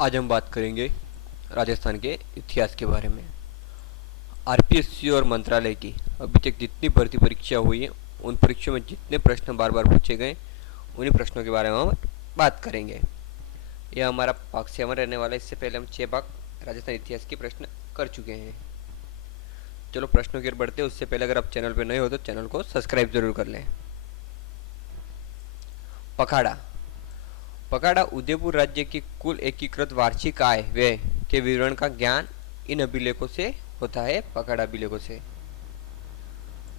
आज हम बात करेंगे राजस्थान के इतिहास के बारे में। आरपीएससी और मंत्रालय की अभी तक जितनी भर्ती परीक्षा हुई है उन परीक्षाओं में जितने प्रश्न बार बार पूछे गए उन्हीं प्रश्नों के बारे में हम बात करेंगे। यह हमारा भाग 7 रहने वाला है। इससे पहले हम 6 भाग राजस्थान इतिहास के प्रश्न कर चुके हैं। चलो प्रश्नों की ओर बढ़ते हैं। उससे पहले अगर आप चैनल पर नए हो तो चैनल को सब्सक्राइब जरूर कर लें। पखाड़ा पखाड़ा उदयपुर राज्य की कुल एकीकृत वार्षिक आय व्यय के विवरण का ज्ञान इन अभिलेखों से होता है। पखाड़ा अभिलेखों से।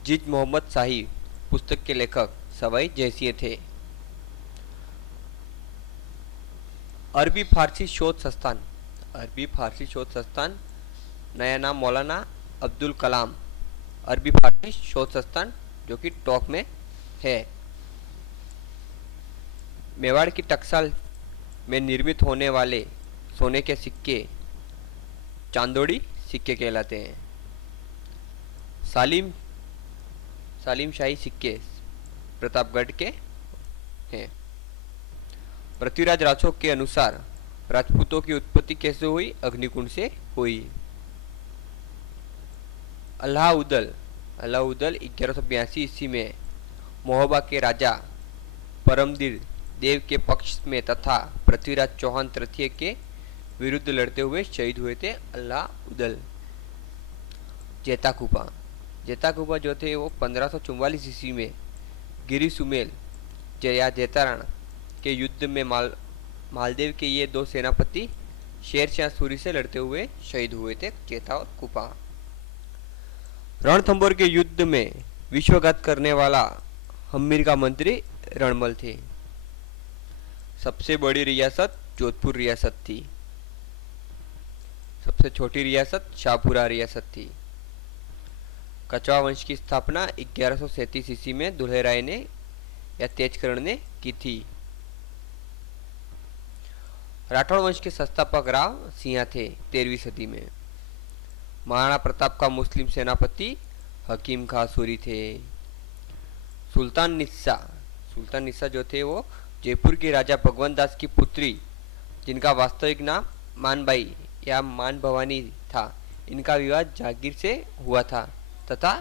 जीज मोहम्मद शाही पुस्तक के लेखक सवाई जयसिंह थे। अरबी फारसी शोध संस्थान नया नाम मौलाना अब्दुल कलाम अरबी फारसी शोध संस्थान जो कि टोंक में है। मेवाड़ की टकसाल में निर्मित होने वाले सोने के सिक्के चांदोड़ी सिक्के कहलाते हैं। सालिम शाही सिक्के प्रतापगढ़ के हैं। पृथ्वीराज राठौर के अनुसार राजपूतों की उत्पत्ति कैसे हुई? अग्निकुंड से हुई। अलाउद्दीन 1182 ईस्वी में महोबा के राजा परमदीर देव के पक्ष में तथा पृथ्वीराज चौहान तृतीय के विरुद्ध लड़ते हुए शहीद हुए थे अलाउद्दीन। जेताकुपा जो थे वो 1544 ईस्वी में गिरी सुमेल या जेतारण के युद्ध में मालदेव के ये दो सेनापति शेरशाह सूरी से लड़ते हुए शहीद हुए थे। जेता और कुपा। रणथंभौर के युद्ध में विश्वघात करने वाला हम्मीर का मंत्री रणमल थे। सबसे बड़ी रियासत जोधपुर रियासत थी। सबसे छोटी रियासत शाहपुरा रियासत थी। कछवाहा वंश की स्थापना 1137 ईस्वी में दुल्हेराय ने या तेजकर्ण ने की थी। राठौड़ वंश के संस्थापक राव सिंह थे 13वीं सदी में। महाराणा प्रताप का मुस्लिम सेनापति हकीम खां सूरी थे। सुल्तान निस्सा जो थे वो जयपुर के राजा भगवंत दास की पुत्री जिनका वास्तविक नाम मानबाई या मान भवानी था। इनका विवाह जागीर से हुआ था तथा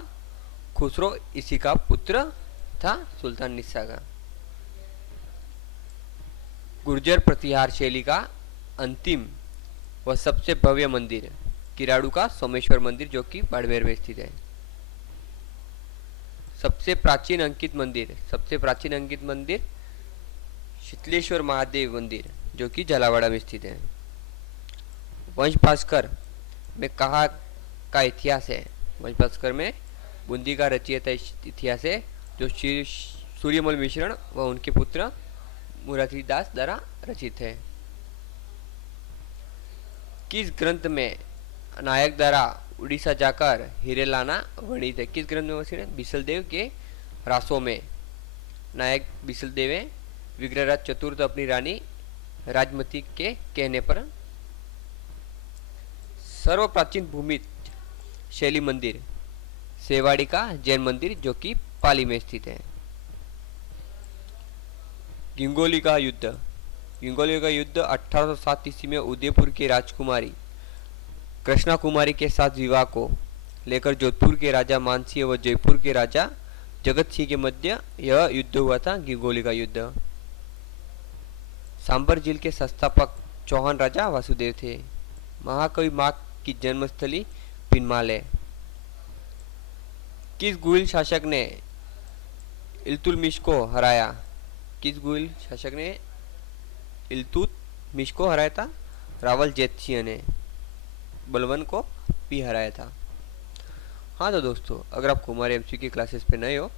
खुसरो इसी का पुत्र था सुल्तान निस्सा का। गुर्जर प्रतिहार शैली का अंतिम व सबसे भव्य मंदिर किराड़ू का सोमेश्वर मंदिर जो कि बाड़मेर में स्थित है। सबसे प्राचीन अंकित मंदिर शीतलेश्वर महादेव मंदिर जो कि झालावाड़ में स्थित है। वंश भास्कर में कहा का इतिहास है। वंश भास्कर में बूंदी का रचयिता इतिहास है जो श्री सूर्यमल मिश्रण व उनके पुत्र मुरारीदास द्वारा रचित है। किस ग्रंथ में नायक द्वारा उड़ीसा जाकर हीरे लाना वर्णित है? किस ग्रंथ में वसीन है? बिसलदेव के रासों में नायक बिसलदेव विग्रहराज चतुर्थ अपनी रानी राजमती के कहने पर सर्व प्राचीन भूमि शैली मंदिर सेवाड़ी का जैन मंदिर जो कि पाली में स्थित है। गिंगोली का युद्ध 1807 ईस्वी में उदयपुर की राजकुमारी कृष्णा कुमारी के साथ विवाह को लेकर जोधपुर के राजा मानसिंह व जयपुर के राजा जगत सिंह के मध्य यह युद्ध हुआ था। गिंगोली का युद्ध। सांबर झील के संस्थापक चौहान राजा वासुदेव थे। महाकवि माँ की जन्मस्थली पिनमाल है। किस गुइल शासक ने इल्तुतमिश को हराया? था? रावल जैत सिंह ने बलवन को भी हराया था। हाँ तो दोस्तों, अगर आप हमारे एमसीक्यू क्लासेस पे नए हो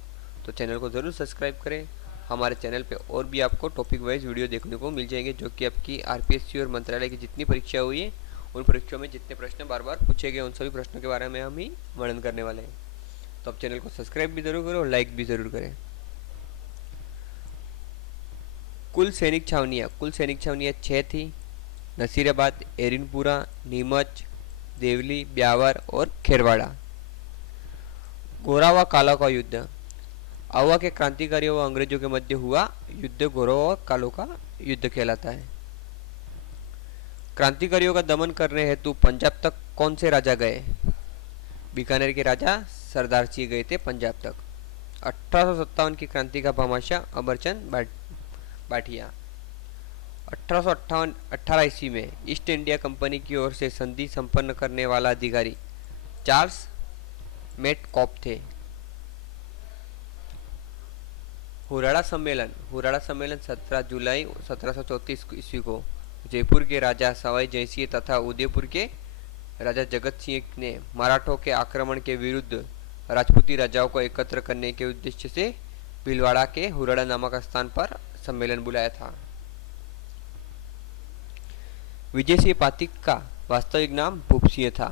तो चैनल को ज़रूर सब्सक्राइब करें। हमारे चैनल पे और भी आपको टॉपिक वाइज वीडियो देखने को मिल जाएंगे जो कि आपकी आरपीएससी और मंत्रालय की जितनी परीक्षा हुई है उन परीक्षाओं में जितने प्रश्न बार बार पूछे गए उन सभी प्रश्नों के बारे में हम ही वर्णन करने वाले हैं। तो आप चैनल को सब्सक्राइब भी जरूर करें और लाइक भी जरूर करें। कुल सैनिक छावनियाँ 6 थी। नसीराबाद, एरिनपुरा, नीमच, देवली, ब्यावर और खेरवाड़ा। गोरावा काला का युद्ध आवा के क्रांतिकारियों व अंग्रेजों के मध्य हुआ युद्ध गोरावा कालों का युद्ध कहलाता है। क्रांतिकारियों का दमन करने हेतु पंजाब तक कौन से राजा गए? बीकानेर के राजा सरदार सिंह गए थे पंजाब तक। 1857 की क्रांति का भामाशाह अमरचंद भाटिया। 1818 ईस्वी में ईस्ट इंडिया कंपनी की ओर से संधि संपन्न करने वाला अधिकारी चार्ल्स मेटकॉप थे। हुराड़ा सम्मेलन 17 जुलाई 1734 ईस्वी को जयपुर के राजा सवाई जयसिंह तथा उदयपुर के राजा जगत सिंह ने मराठों के आक्रमण के विरुद्ध राजपूती राजाओं को एकत्र करने के उद्देश्य से भीलवाड़ा के हुराड़ा नामक स्थान पर सम्मेलन बुलाया था। विजय सिंह पातिक का वास्तविक नाम भूपसिंह था।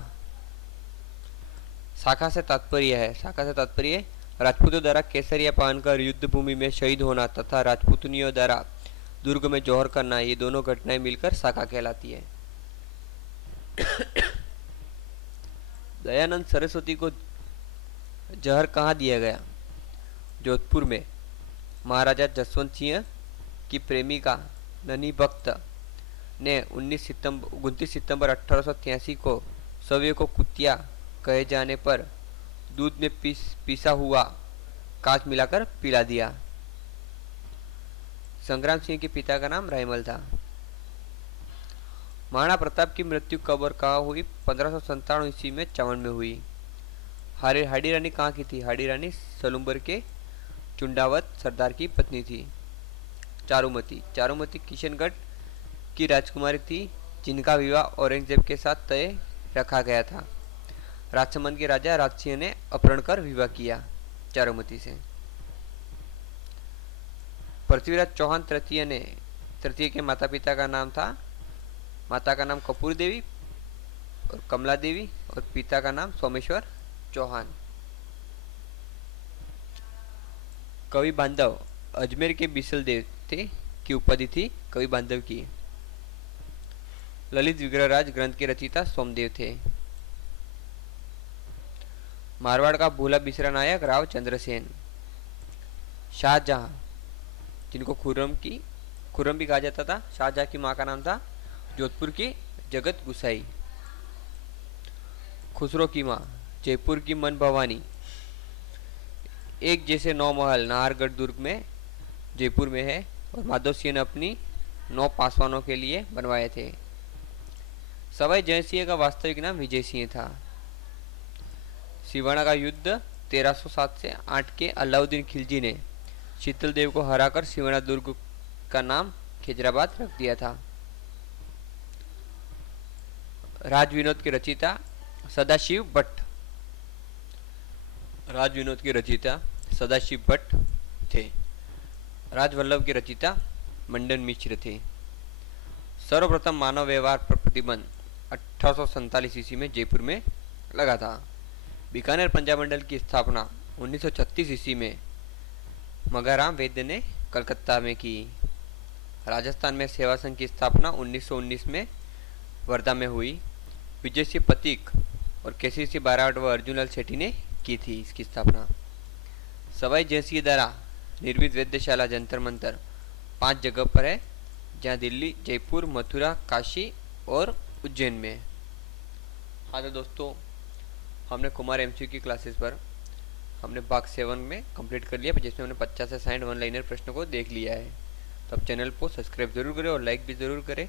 शाखा से तात्पर्य राजपूतों द्वारा केसरिया पहनकर युद्ध भूमि में शहीद होना तथा राजपूतनियों द्वारा दुर्ग में जौहर करना, ये दोनों घटनाएं मिलकर शाखा कहलाती है। दयानंद सरस्वती को जहर कहाँ दिया गया? जोधपुर में। महाराजा जसवंत सिंह की प्रेमिका ननी भक्त ने 29 सितंबर 1883 को सव्य को कुतिया कहे जाने पर दूध में पिसा हुआ कांच मिलाकर पिला दिया। संग्राम सिंह के पिता का नाम रायमल था। महाराणा प्रताप की मृत्यु कब और कहाँ हुई? 1597 ईस्वी में चवन में हुई। हाड़ी रानी कहाँ की थी? हाड़ी रानी सलुम्बर के चुंडावत सरदार की पत्नी थी। चारुमती किशनगढ़ की राजकुमारी थी जिनका विवाह औरंगजेब के साथ तय रखा गया था। राजसमंद के राजा राजसिंह ने अपहरण कर विवाह किया चारुमती से। पृथ्वीराज चौहान तृतीय के माता पिता का नाम था, माता का नाम कपूर देवी और कमला देवी और पिता का नाम सोमेश्वर चौहान। कवि बांधव अजमेर के बिसल देव थे की उपाधि थी कवि बांधव की। ललित विग्रहराज ग्रंथ के रचयिता सोमदेव थे। मारवाड़ का भूला बिसरा नायक राव चंद्रसेन। शाहजहां जिनको खुर्रम भी कहा जाता था, शाहजहां की मां का नाम था जोधपुर की जगत गुसाई। खुसरो की मां जयपुर की मन भवानी। एक जैसे 9 महल नाहरगढ़ दुर्ग में जयपुर में है और माधव सिंह ने अपनी 9 पासवानों के लिए बनवाए थे। सवाई जयसिंह का वास्तविक नाम विजय सिंह था। सिवाना का युद्ध 1307 से 8 के अलाउद्दीन खिलजी ने शीतल देव को हराकर सिवाना दुर्ग का नाम खिजराबाद रख दिया था। राजविनोद के रचयिता सदाशिव भट्ट थे। राजवल्लभ के रचयिता मंडन मिश्र थे। सर्वप्रथम मानव व्यवहार पर प्रतिबंध 1847 ईस्वी में जयपुर में लगा था। बीकानेर पंजाब मंडल की स्थापना 1936 ईस्वी में मगाराम वैद्य ने कलकत्ता में की। राजस्थान में सेवा संघ की स्थापना 1919 में वर्धा में हुई। विजय सिंह पथिक और केसरी सिंह बारावट व अर्जुनलाल सेठी ने की थी इसकी स्थापना। सवाई जयसिंह द्वारा निर्मित वेद्यशाला जंतर मंतर 5 जगह पर है, जहाँ दिल्ली, जयपुर, मथुरा, काशी और उज्जैन में। हाँ तो दोस्तों, हमने कुमार एमसीक्यू की क्लासेस पर हमने भाग 7 में कंप्लीट कर लिया, जिसमें हमने 50 से 60 वन लाइनर प्रश्नों को देख लिया है। तो अब चैनल को सब्सक्राइब जरूर करें और लाइक भी ज़रूर करें।